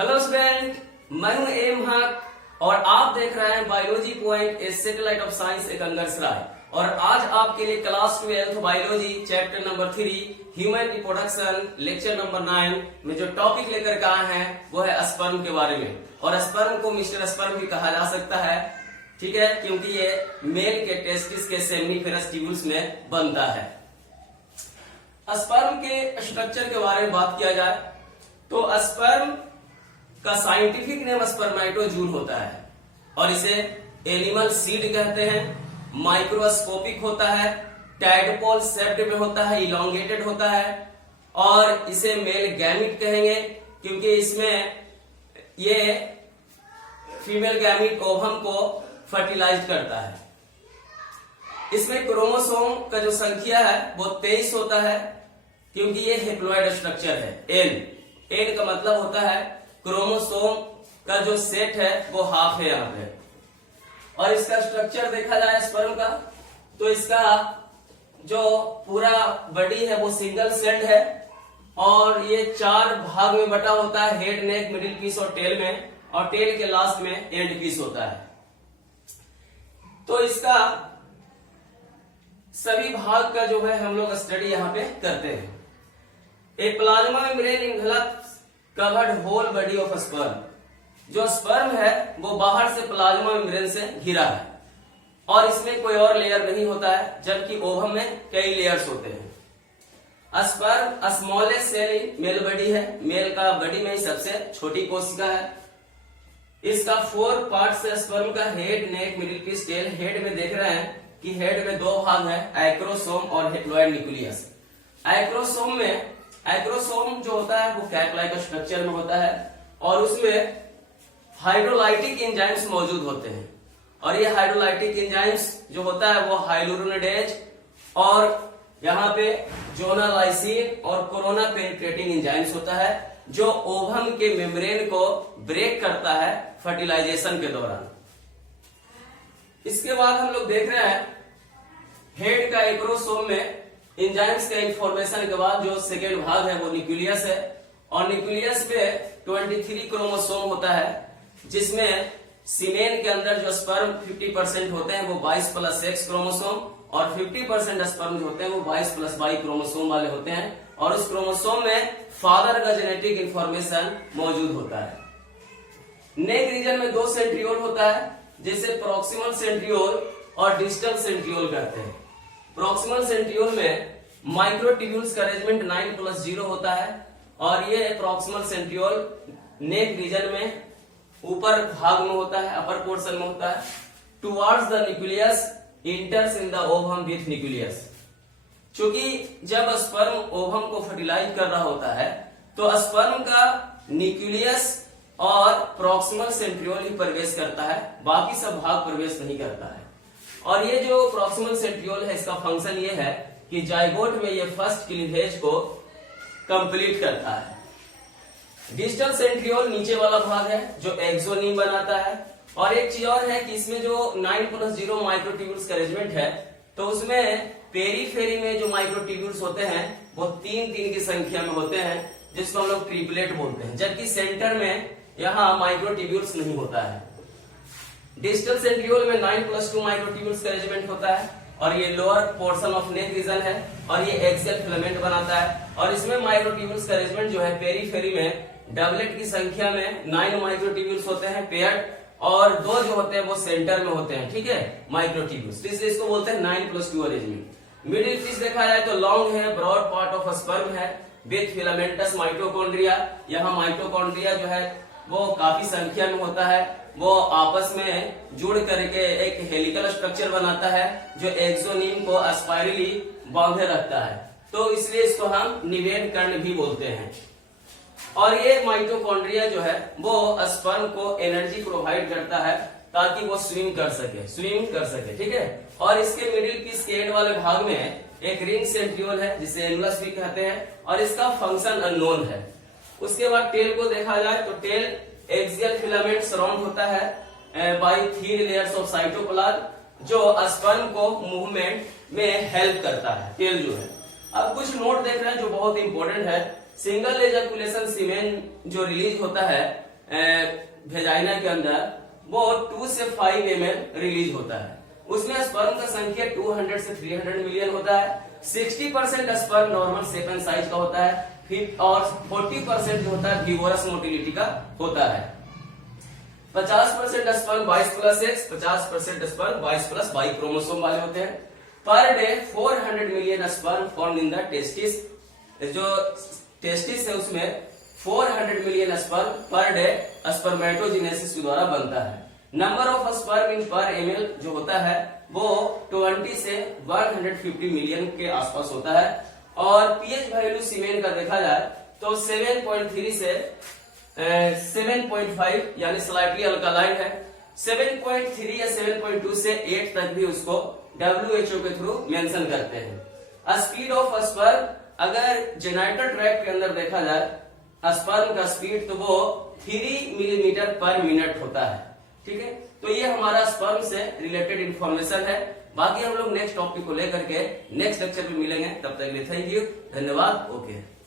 Hello student, मैं हूं M हक और आप देख रहे हैं biology point, A satellite of science एक अंगरसराय। और आज आपके लिए class 12 biology chapter number 3 human reproduction lecture number 9 में जो टॉपिक लेकर के आए हैं वो है स्पर्म के बारे में। और स्पर्म को मिस्टर स्पर्म भी कहा जा सकता है, ठीक है, क्योंकि ये मेल के टेस्टिस के सेमिनिफेरस ट्यूब्यूल्स में बनता है। स्पर्म के स्ट्रक्चर के बारे में बात किया जाए तो स्पर्म का साइंटिफिक नेम स्पर्मेटोजूल होता है और इसे एनिमल सीड कहते हैं। माइक्रोस्कोपिक होता है, टैडपोल शेप्ड में होता है, इलोंगेटेड होता है और इसे मेल गैमिट कहेंगे क्योंकि इसमें ये फीमेल गैमिट ओवम को फर्टिलाइज करता है। इसमें क्रोमोसोम का जो संख्या है वो 23 होता है क्योंकि ये हेप्लॉइड स्ट्रक्चर है। एन का मतलब होता है क्रोमोसोम का जो सेट है वो हाफ है यहाँ पे। और इसका स्ट्रक्चर देखा जाए स्पर्म का तो इसका जो पूरा बॉडी है वो सिंगल सेल्ड है और ये 4 भाग में बटा होता है, हेड, नेक, मिडिल पीस और टेल में, और टेल के लास्ट में एंड पीस होता है। तो इसका सभी भाग का जो है हम लोग स्टडी यहाँ पे करते हैं। A plasma membrane envelops covered whole body of sperm. जो स्पर्म है वो बाहर से प्लाज्मा मेम्ब्रेन से घिरा है और इसमें कोई और लेयर नहीं होता है, जबकि ओवम में कई लेयर्स होते हैं। Sperm smallest cell in male body है, मेल का बॉडी में ही सबसे छोटी कोशिका है। इसका 4 पार्ट है स्पर्म का, हेड, नेक, मिडिल पीस, टेल। हेड में देख रहे हैं कि हेड में 2 भाग है, एक्रोसोम और हेप्लॉइड न्यूक्लियस। एक्रोसोम जो होता है वो कैप लाइक स्ट्रक्चर में होता है और उसमें हाइड्रोलाइटिक एंजाइम्स मौजूद होते हैं और ये हाइड्रोलाइटिक एंजाइम्स जो होता है वो हाइलुरोनिडेज और यहाँ पे जोनालाइसिन और कोरोना पेनिट्रेटिंग एंजाइम्स होता है जो ओवम के मेम्ब्रेन को ब्रेक करता है फर्टिलाइजेशन के दौरान। इसके बाद हम लोग देख रहे हैं हेड का एक्रोसोम में एंजाइम्स का इंफॉर्मेशन के बाद जो सेकेंड भाग है वो न्यूक्लियस है और न्यूक्लियस में 23 क्रोमोसोम होता है जिसमें सीमेन के अंदर जो स्पर्म 50% होते हैं वो 22+X क्रोमोसोम और 50% स्पर्म जो होते हैं वो 22+Y क्रोमोसोम वाले होते हैं और उस क्रोमोसोम में फादर का जेनेटिक इंफॉर्मेशन मौजूद होता है। नेक रीजन में 2 सेंट्रियोल होता है जिसे प्रॉक्सिमल सेंट्रियोल और डिस्टल सेंट्रियोल कहते हैं। प्रॉक्सिमल सेंट्रियोल में माइक्रोट्यूब्यूल्स का अरेंजमेंट 9+0 होता है और ये प्रॉक्सिमल सेंट्रियोल नेक रीजन में ऊपर भाग में होता है, अपर पोर्शन में होता है। Towards the nucleus इंटर्स in the ovum with nucleus. क्योंकि जब स्पर्म ओवम को फर्टिलाइज कर रहा होता है तो स्पर्म का न्यूक्लियस और प्रॉक्सिमल सेंट्रियोल ही प्रवेश करता है, बाकी सब भाग प्रवेश नहीं करता है। और ये जो प्रॉक्सिमल सेंट्रियोल है इसका फंक्शन ये है कि जाइगोट में ये फर्स्ट क्लीवेज को कंप्लीट करता है। डिस्टल सेंट्रियोल नीचे वाला भाग है जो एक्सोनीम बनाता है। और एक चीज और है कि इसमें जो 9+0 माइक्रोट्यूब्यूल्स का अरेंजमेंट है तो उसमें पेरीफेरी में जो माइक्रोट्यूब्यूल्स होते हैं वो 3-3 की संख्या में होते हैं जिसको हम लोग ट्रिपलेट बोलते हैं, जबकि सेंटर में यहाँ माइक्रोट्यूब्यूल्स नहीं होता है। डिस्टल सेंट्रियोल में 9+2 माइक्रोट्यूब्यूल्स का अरेंजमेंट होता है और ये lower portion of neck region है और ये एक्सियल फिलामेंट बनाता है और इसमें माइक्रोट्यूब्यूल्स का अरेंजमेंट जो है पेरीफेरी में डबलेट की संख्या में 9 माइक्रोट्यूब्यूल्स होते हैं पेयर्ड और 2 जो होते हैं वो सेंटर में होते हैं, ठीक है, माइक्रोट्यूब्यूल्स। इसलिए इसको बोलते हैं 9+2 अरेंजमेंट। मिडिल पीस देखा जाए तो लॉन्ग है, ब्रॉड पार्ट ऑफ स्पर्म है विथ फिलामेंटस माइटोकॉन्ड्रिया। यहाँ माइटोकॉन्ड्रिया जो है वो काफी संख्या में होता है, वो आपस में जुड़ करके एक हेलिकल स्ट्रक्चर बनाता है जो एक्सोनीम को स्पाइरली बांधे रखता है, तो इसलिए इसको हम निवेद कर्ण भी बोलते हैं। और ये माइटोकॉन्ड्रिया जो है वो स्पर्म को एनर्जी प्रोवाइड करता है ताकि वो स्विम कर सके, ठीक है। और इसके मिडिल पीस के एंड वाले भाग में एक रिंग सेंट्रियोल है जिसे एनुलस भी कहते हैं और इसका फंक्शन अननोन है। उसके बाद टेल को देखा जाए तो टेल एक्सियल फिलामेंट सराउंड होता है बाय 3 लेयर्स ऑफ साइटोप्लाज्म जो स्पर्म को मूवमेंट में हेल्प करता है, टेल जो है। अब कुछ नोट देख रहे हैं जो बहुत इंपॉर्टेंट है। सिंगल एजाकुलेशन सीमेन जो रिलीज होता है वेजाइना के अंदर वो 2 से 5 ml रिलीज होता है। उसमें स्पर्म का संख्या 200 से 300 मिलियन होता है। 60% स्पर्म नॉर्मल सेपन साइज का होता है और 40% जो होता है विवोरस मोटिलिटी का होता है। 50% sperm 22+X, 50% sperm 22+Y chromosome वाले होते हैं। Per day 400 million sperm form in the testis. जो टेस्टिस है उसमें 400 million sperm per day spermatogenesis के द्वारा बनता है। नंबर ऑफ स्पर्म इन पर ml जो होता है वो 20 से 150 मिलियन के आसपास होता है। और पीएच वैल्यू सीमेन का देखा जाए तो 7.3 से 7.5 यानी स्लाइटली अल्कालाइन है। 7.3 या 7.2 से 8 तक भी उसको WHO के थ्रू मेंशन करते हैं। स्पीड ऑफ स्पर्म अगर जेनाइटल ट्रैक्ट के अंदर देखा जाए स्पर्म का स्पीड तो वो 3 मिलीमीटर पर मिनट होता है। ठीक है, तो ये हमारा स्पर्म से रिलेटेड इंफॉर्मेशन है। बाकी हम लोग नेक्स्ट टॉपिक को लेकर के नेक्स्ट लेक्चर में मिलेंगे। तब तक के लिए थैंक यू, धन्यवाद। ओके।